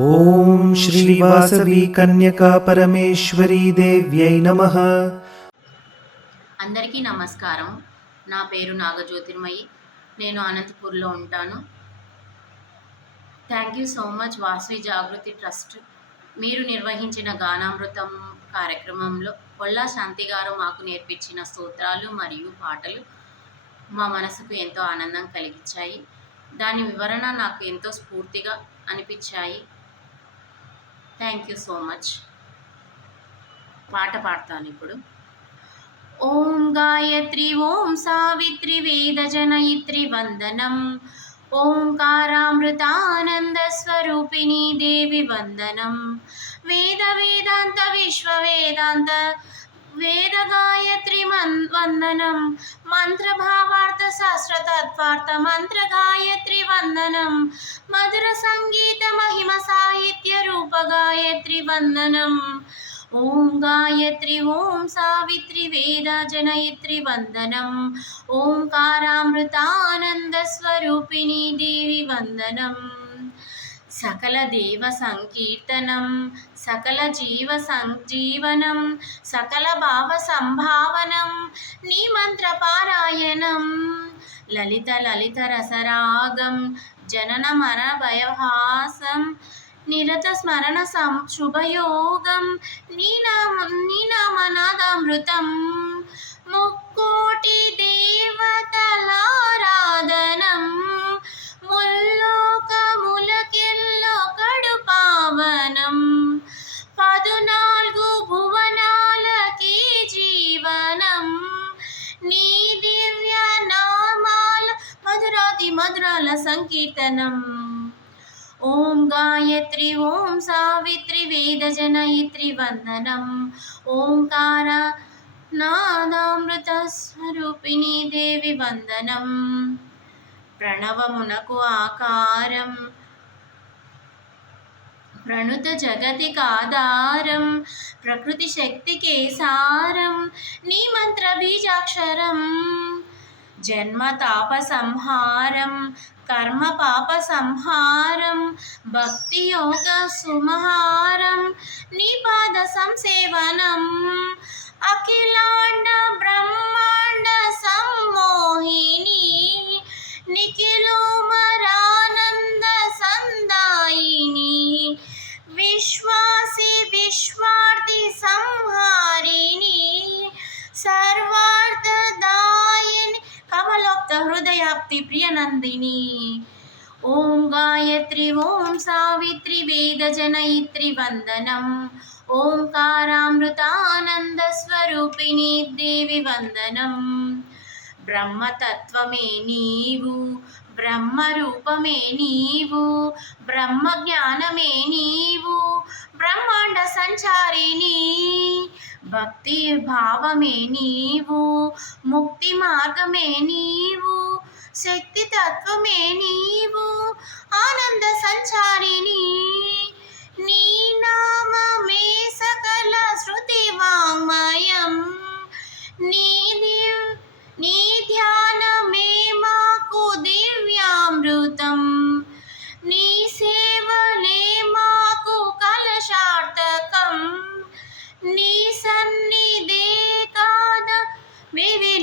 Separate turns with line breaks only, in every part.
ఓం శ్రీవాసవి కన్యకా పరమేశ్వరీ దేవ్యై నమ.
అందరికీ నమస్కారం. నా పేరు నాగజ్యోతిర్మయి. నేను అనంతపూర్లో ఉంటాను. Thank you so much Vasavi Jagruthi trust. మీరు నిర్వహించిన గానామృతం కార్యక్రమంలో కొల్లా శాంతి గారు మాకు నేర్పించిన స్తోత్రాలు మరియు పాటలు మా మనసుకు ఎంతో ఆనందం కలిగించాయి. దాని వివరణ నాకు ఎంతో స్ఫూర్తిగా అనిపించాయి. థ్యాంక్ యూ సో మచ్ పాట పాడతాను ఇప్పుడు. ఓం గాయత్రి ఓం సావిత్రి వేద జనయిత్రి వందనం. ఓంకారామృతానంద స్వరూపిణి దేవి వందనం. వేద వేదాంత విశ్వ వేదాంత వేద గాయత్రి మన్ వందనం మంత్రభావార్థ శాస్త్ర తత్వార్థ మంత్ర గాయత్రి వందనం మధుర సంగీత మహిమ సాహిత్య రూప గాయత్రి వందనం ఓం గాయత్రి ఓం సావిత్రి వేద జనయిత్రి వందనం ఓంకారామృతానంద స్వరూపిణి దేవి వందనం సకల దేవ సంకీర్తనం సకల జీవ సంజీవనం సకల భావ సంభావనం నీ మంత్ర పారాయణం. లలిత లలిత రసరాగం జనన మర భయహాసం నిరత స్మరణ సం శుభయోగం నీ నామ నీ నామనాదామృతం. ముక్కోటి దేవతలా మధురాల సంకీర్తనం. ఓం గాయత్రి ఓం సావిత్రి వేదజనయిత్రి వందనం ఓంకార నాదామృత స్వరూపిణి దేవి వందనం. ప్రణవమునకు ఆకారం. ప్రణుత జగతికి ఆధారం. ప్రకృతి శక్తికి సారం. నీ మంత్ర బీజాక్షరం. जन्मतापसंहारं कर्मपापसंहारं भक्तियोगसुमहारं निपादसंसेवनम् अखिलाण्डब्रह्माण्डसम्मोहिनी निखिलोमरानन्दसन्दायिनी विश्वासि विश्वार्थि संहारिणी सर्वा కమలోక్త హృదయాప్తి ప్రియనందిని ఓం గాయత్రి ఓం సావిత్రి వేదజనయిత్రి వందనం. ఓంకారామృతానంద స్వరూపిణి దేవి వందనం. బ్రహ్మతత్వమే నీవు బ్రహ్మరూపమే నీవు బ్రహ్మ జ్ఞానమే నీవు బ్రహ్మాండ సంచారిణి. భక్తి భావమే నీవు ముక్తి మార్గమే నీవు శక్తి తత్వమే నీవు ఆనంద సంచారిణి. నీ నామమే సకల శృతి వాంగ్మయం. నీ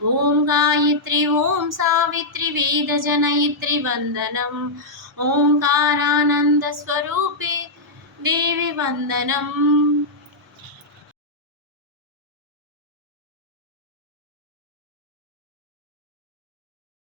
గాయత్రి వందనం మంత్రభావార్థ శాస్త్ర తత్వార్థ మంత్ర గాయత్రి వందనం మధుర